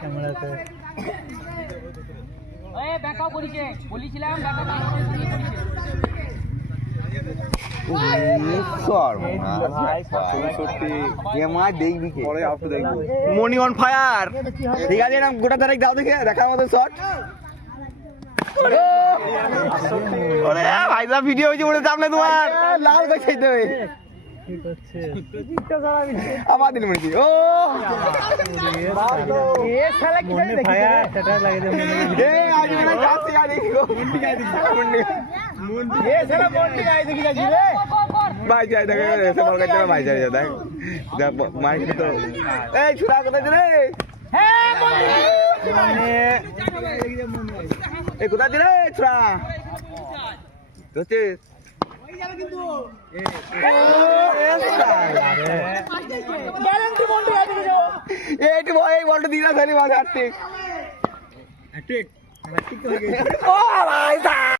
ক্যামেরাতে এই ব্যাকআপ করিছে বলেছিলাম ব্যাকআপ মনি অন ফায়ার। ঠিক আছে এরকম গোটা তারিখ দাও দেখে দেখা আমাদের শট। ভাই সাহেব ভিডিও হয়েছে মনে সামনে তোমার লাল করে খাইতে হবে কি করছে আমার দিন মনে ও এ শালা কি জানি ভাইয়া সেটা লাগে দে এ আজ মনে কাছে গাড়ি গো মুন্ডি গাড়ি মুন্ডি এ শালা মুন্ডি গাড়ি দেখি যাচ্ছি রে ভাই যাই দেখে এসে বল কাটতে ভাই যাই দেখ দেখ মাইক তো এই ছুরা কোথায় রে হ্যাঁ বলি এই কোথায় রে ছুরা তোতে গ্যারান্টি বন্ডি আছে কিছু এইটি ভাই বলটা দিনা খালি মাঝে আটটি ঠিক ঠিক তো হয়ে গেছে ও ভাই